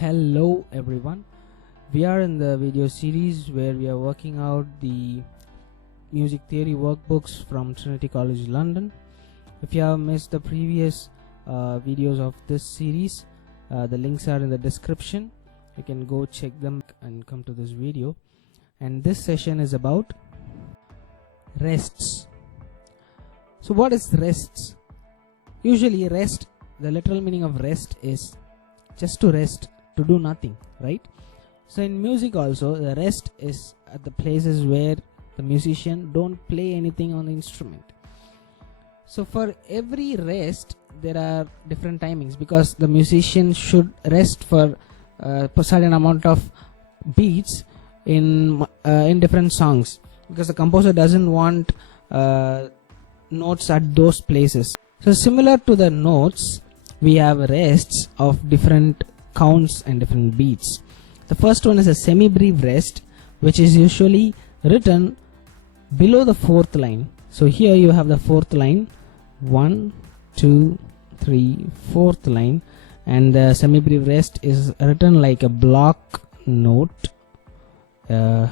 Hello everyone, we are in the video series where we are working out the music theory workbooks from Trinity College London. If you have missed the previous videos of this series, the links are in the description. You can go check them and come to this video. And this session is about rests. So what is rests? Usually rest, the literal meaning of rest is just to rest, to do nothing, right? So in music also, the rest is at the places where the musician don't play anything on the instrument. So for every rest there are different timings, because the musician should rest for a certain amount of beats in different songs, because the composer doesn't want notes at those places. So similar to the notes, we have rests of different counts and different beats. The first one is a semi-brief rest, which is usually written below the fourth line. So here you have the fourth line, 1, 2, 3, fourth line, and the semi-brief rest is written like a block note, written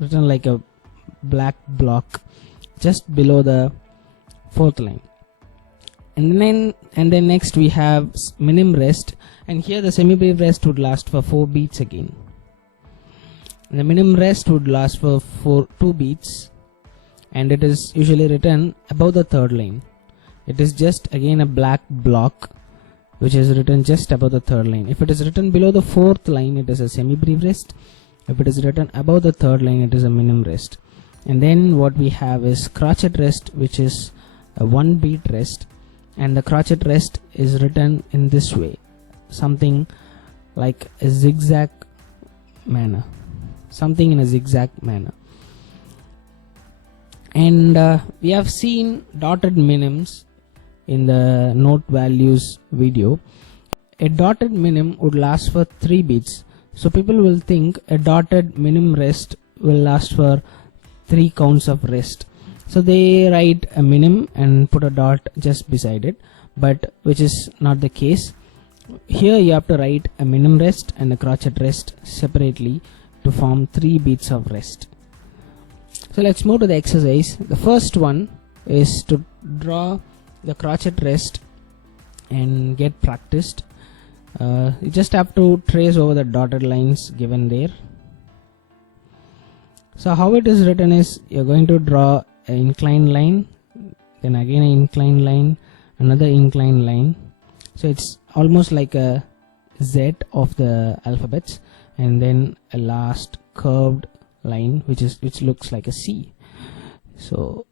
like a black block just below the fourth line. And then next we have minim rest, and here the semi-brief rest would last for 4 beats again. And the minim rest would last for 2 beats, and it is usually written above the third line. It is just again a black block which is written just above the third line. If it is written below the fourth line, it is a semi-brief rest. If it is written above the third line, it is a minim rest. And then what we have is crotchet rest, which is a 1 beat rest, and the crotchet rest is written in this way, something like a zigzag manner, something in a zigzag manner. And we have seen dotted minims in the note values video. A dotted minim would last for 3 beats, so people will think a dotted minim rest will last for 3 counts of rest. So they write a minim and put a dot just beside it, but which is not the case. Here you have to write a minim rest and a crotchet rest separately to form 3 beats of rest. So let's move to the exercise. The first one is to draw the crotchet rest and get practiced. You just have to trace over the dotted lines given there. So how it is written is, you're going to draw an inclined line, then again an inclined line, another inclined line. So it's almost like a Z of the alphabets, and then a last curved line which looks like a C. So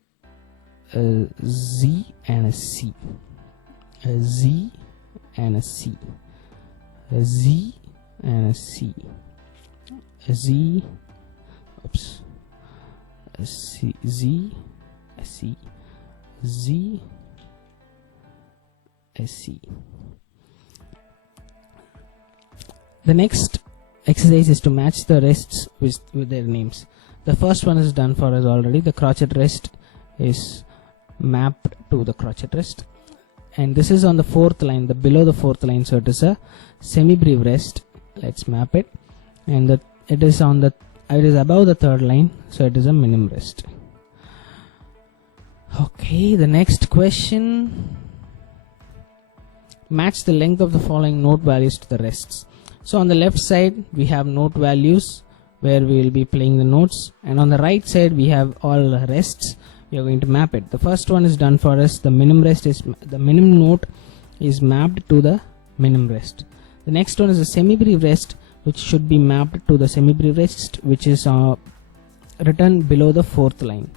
a Z and a C, a Z and a C, a Z and a C, a Z, oops, a C, Z, a C, Z, a C. The next exercise is to match the rests with their names. The first one is done for us already. The crotchet rest is mapped to the crotchet rest, and this is on the fourth line, the below the fourth line, so it is a semi-brief rest. Let's map it, and it is above the third line, so it is a minim rest. Okay, the next question: match the length of the following note values to the rests. So on the left side we have note values where we will be playing the notes, and on the right side we have all rests. We are going to map it. The first one is done for us. The minim rest is, the minim note is mapped to the minim rest. The next one is a semi-brief rest, which should be mapped to the semi-brief rest, which is written below the fourth line.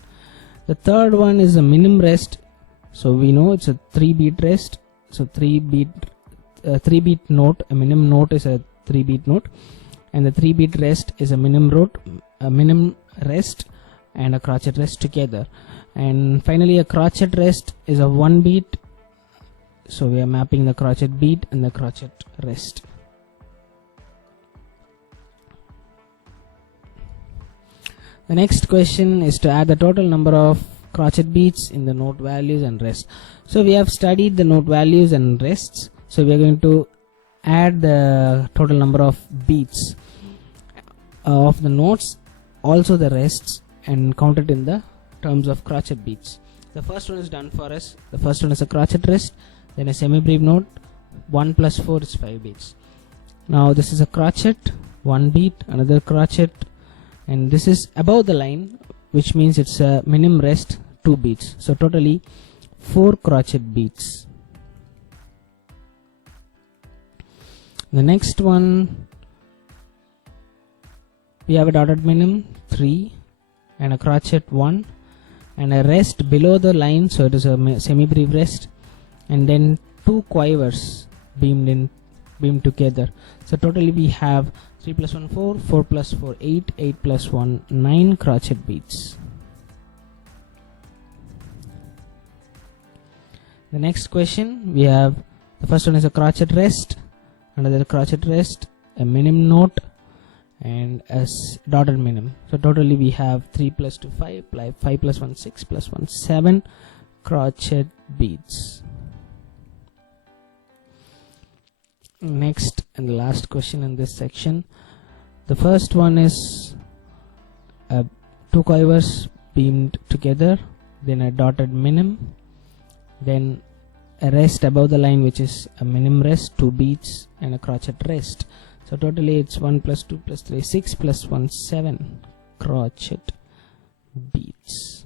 The third one is a minim rest, so we know it's a 3 beat rest. So 3 beat note, a minim note is a 3 beat note, and the 3 beat rest is a minim rest and a crotchet rest together. And finally a crotchet rest is a 1 beat, so we are mapping the crotchet beat and the crotchet rest. The next question is to add the total number of crotchet beats in the note values and rest. So we have studied the note values and rests, so we are going to add the total number of beats of the notes, also the rests, and count it in the terms of crotchet beats. The first one is done for us. The first one is a crotchet rest, then a semi-brief note. 1 plus 4 is 5 beats. Now this is a crotchet, 1 beat, another crotchet, and this is above the line, which means it's a minim rest, 2 beats. So totally 4 crotchet beats. The next one, we have a dotted minim 3 and a crotchet 1 and a rest below the line, so it is a semi-brief rest, and then 2 quavers beamed together. So totally we have 3 plus 1 4, 4 plus 4 8, 8 plus 1 9 crotchet beats. The next question, we have the first one is a crotchet rest, another crotchet rest, a minim note, and a dotted minim. So totally we have 3 plus 2 5, 5 plus 1 6 plus 1 7 crotchet beats. Next and the last question in this section, the first one is 2 quavers beamed together, then a dotted minim, then a rest above the line, which is a minim rest, 2 beats, and a crotchet rest. So totally it's 1 plus 2 plus 3 6 plus 1 7 crotchet beats.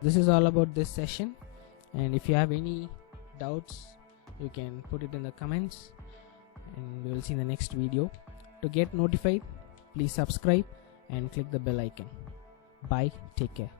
This is all about this session, and if you have any doubts, you can put it in the comments, and we will see in the next video. To get notified, please subscribe and click the bell icon. Bye, take care.